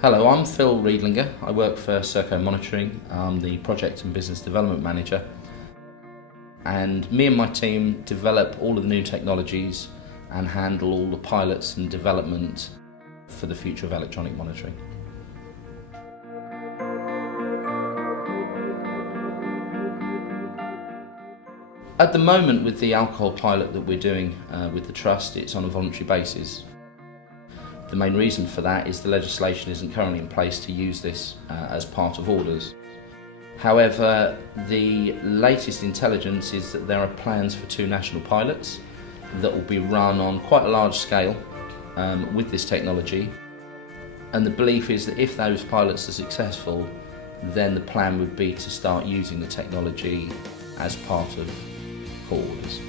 Hello, I'm Phil Riedlinger. I work for SERCO Monitoring. I'm the Project and Business Development Manager. And me and my team develop all of the new technologies and handle all the pilots and development for the future of electronic monitoring. At the moment, with the alcohol pilot that we're doing with the Trust, it's on a voluntary basis. The main reason for that is the legislation isn't currently in place to use this as part of orders. However, the latest intelligence is that there are plans for 2 national pilots that will be run on quite a large scale with this technology. And the belief is that if those pilots are successful, then the plan would be to start using the technology as part of core orders.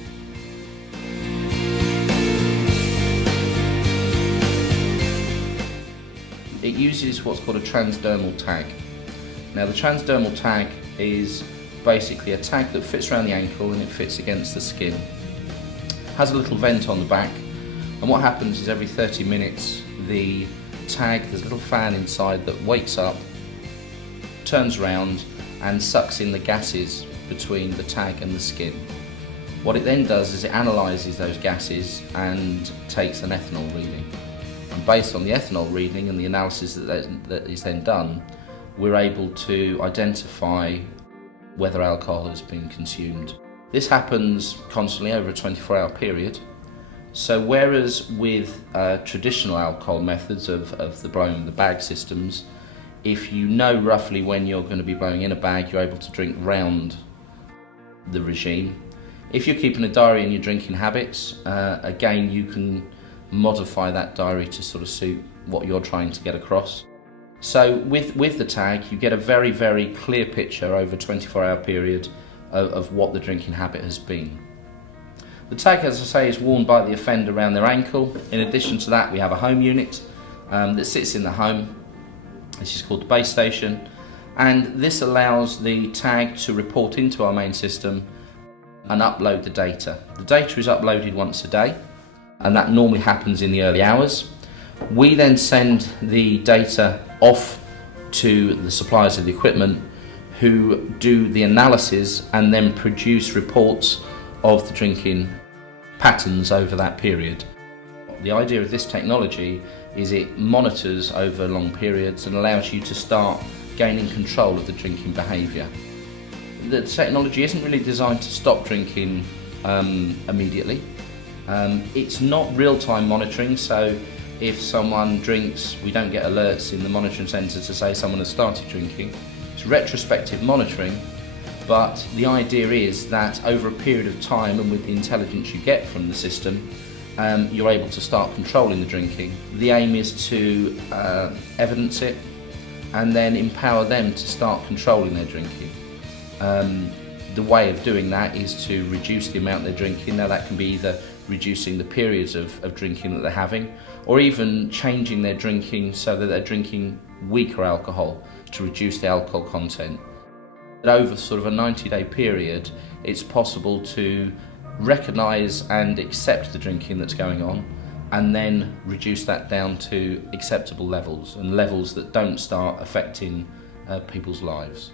It uses what's called a transdermal tag. Now, the transdermal tag is basically a tag that fits around the ankle and it fits against the skin. It has a little vent on the back, and what happens is every 30 minutes the tag, there's a little fan inside that wakes up, turns around and sucks in the gases between the tag and the skin. What it then does is it analyses those gases and takes an ethanol reading. And based on the ethanol reading and the analysis that is then done, we're able to identify whether alcohol has been consumed. This happens constantly over a 24-hour period. So whereas with traditional alcohol methods of the blowing in the bag systems, if you know roughly when you're going to be blowing in a bag, you're able to drink round the regime. If you're keeping a diary in your drinking habits, again, you can modify that diary to sort of suit what you're trying to get across. So with the tag, you get a very, very clear picture over a 24-hour period of what the drinking habit has been. The tag, as I say, is worn by the offender around their ankle. In addition to that, we have a home unit that sits in the home. This is called the base station, and this allows the tag to report into our main system and upload the data. The data is uploaded once a day, and that normally happens in the early hours. We then send the data off to the suppliers of the equipment, who do the analysis and then produce reports of the drinking patterns over that period. The idea of this technology is it monitors over long periods and allows you to start gaining control of the drinking behaviour. The technology isn't really designed to stop drinking immediately. It's not real-time monitoring, so if someone drinks, we don't get alerts in the monitoring centre to say someone has started drinking. It's retrospective monitoring, but the idea is that over a period of time and with the intelligence you get from the system, you're able to start controlling the drinking. The aim is to evidence it and then empower them to start controlling their drinking. The way of doing that is to reduce the amount they're drinking. Now, that can be either reducing the periods of drinking that they're having, or even changing their drinking so that they're drinking weaker alcohol to reduce the alcohol content. Over sort of a 90-day period, it's possible to recognise and accept the drinking that's going on, and then reduce that down to acceptable levels, and levels that don't start affecting people's lives.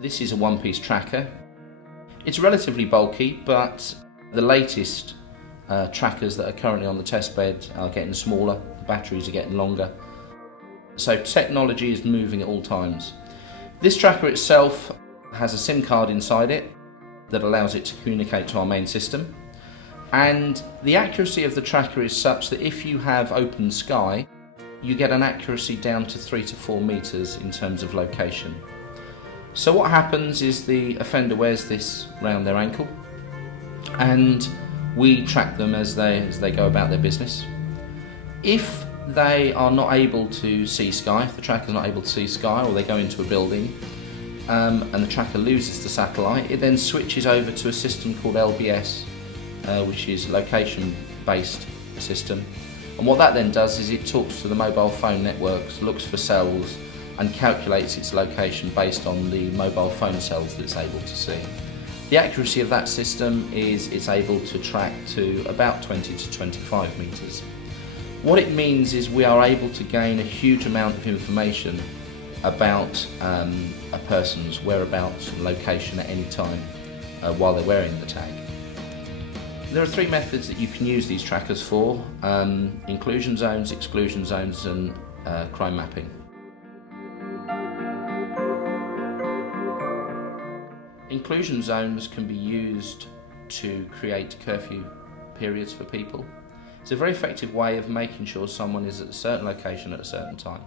This is a one-piece tracker. It's relatively bulky, but the latest trackers that are currently on the test bed are getting smaller, the batteries are getting longer. So technology is moving at all times. This tracker itself has a SIM card inside it that allows it to communicate to our main system. And the accuracy of the tracker is such that if you have open sky, you get an accuracy down to 3 to 4 meters in terms of location. So what happens is the offender wears this round their ankle, and we track them as they go about their business. If they are not able to see sky, if the tracker's not able to see sky, or they go into a building and the tracker loses the satellite, it then switches over to a system called LBS, which is location-based system. And what that then does is it talks to the mobile phone networks, looks for cells, and calculates its location based on the mobile phone cells that it's able to see. The accuracy of that system is it's able to track to about 20 to 25 metres. What it means is we are able to gain a huge amount of information about a person's whereabouts and location at any time while they're wearing the tag. There are three methods that you can use these trackers for: inclusion zones, exclusion zones and crime mapping. Inclusion zones can be used to create curfew periods for people. It's a very effective way of making sure someone is at a certain location at a certain time.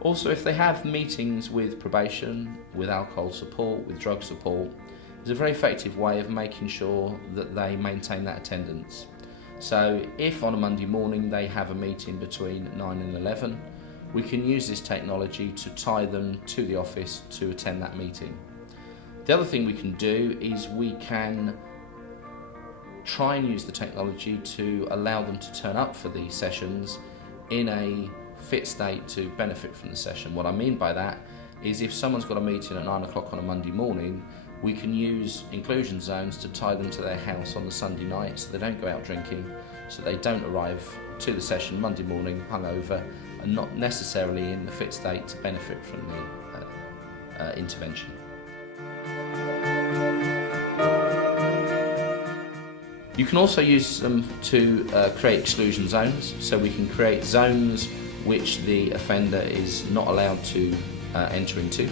Also, if they have meetings with probation, with alcohol support, with drug support, it's a very effective way of making sure that they maintain that attendance. So if on a Monday morning they have a meeting between 9 and 11, we can use this technology to tie them to the office to attend that meeting. The other thing we can do is we can try and use the technology to allow them to turn up for these sessions in a fit state to benefit from the session. What I mean by that is if someone's got a meeting at 9 o'clock on a Monday morning, we can use inclusion zones to tie them to their house on the Sunday night so they don't go out drinking, so they don't arrive to the session Monday morning hungover and not necessarily in the fit state to benefit from the intervention. You can also use them to create exclusion zones, so we can create zones which the offender is not allowed to enter into.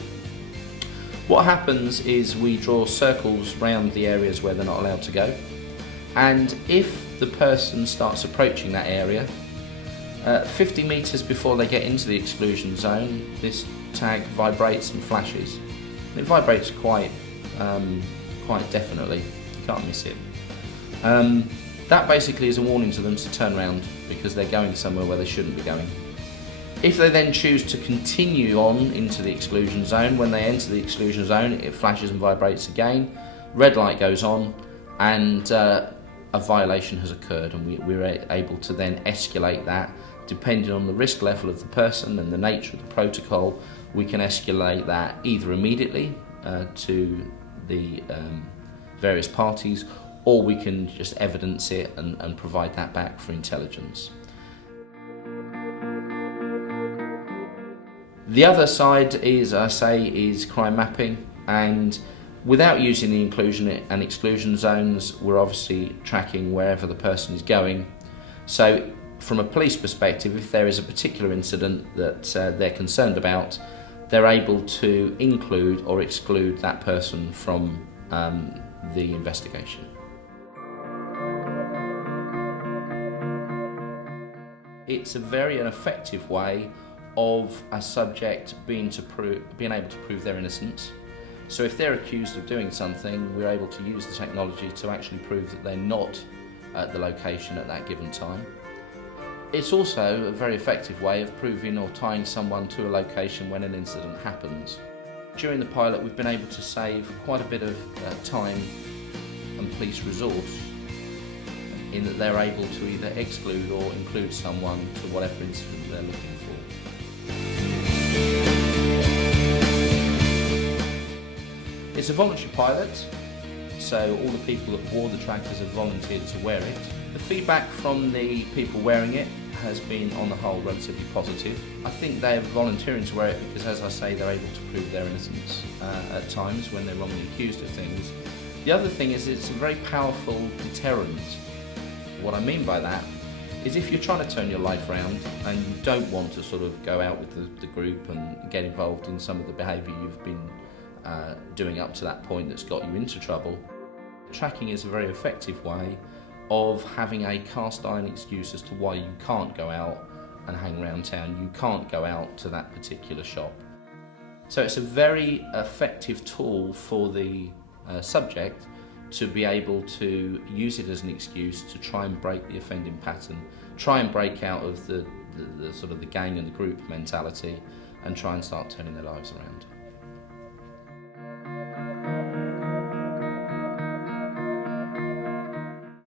What happens is we draw circles around the areas where they're not allowed to go, and if the person starts approaching that area, 50 metres before they get into the exclusion zone, this tag vibrates and flashes. And it vibrates quite definitely, you can't miss it. That basically is a warning to them to turn around because they're going somewhere where they shouldn't be going. If they then choose to continue on into the exclusion zone, when they enter the exclusion zone it flashes and vibrates again, red light goes on and a violation has occurred, and we're able to then escalate that. Depending on the risk level of the person and the nature of the protocol, we can escalate that either immediately to the various parties, or we can just evidence it and provide that back for intelligence. The other side is crime mapping, and without using the inclusion and exclusion zones, we're obviously tracking wherever the person is going. So from a police perspective, if there is a particular incident that they're concerned about, they're able to include or exclude that person from the investigation. It's a very effective way of a subject being able to prove their innocence. So if they're accused of doing something, we're able to use the technology to actually prove that they're not at the location at that given time. It's also a very effective way of proving or tying someone to a location when an incident happens. During the pilot, we've been able to save quite a bit of time and police resource in that they're able to either exclude or include someone to whatever incident they're looking for. It's a voluntary pilot, so all the people that wore the trackers have volunteered to wear it. The feedback from the people wearing it has been, on the whole, relatively positive. I think they're volunteering to wear it because, as I say, they're able to prove their innocence at times when they're wrongly accused of things. The other thing is it's a very powerful deterrent. What I mean by that is if you're trying to turn your life around and you don't want to sort of go out with the group and get involved in some of the behaviour you've been doing up to that point that's got you into trouble, tracking is a very effective way of having a cast iron excuse as to why you can't go out and hang around town, you can't go out to that particular shop. So it's a very effective tool for the subject to be able to use it as an excuse to try and break the offending pattern, try and break out of the sort of the gang and the group mentality and try and start turning their lives around.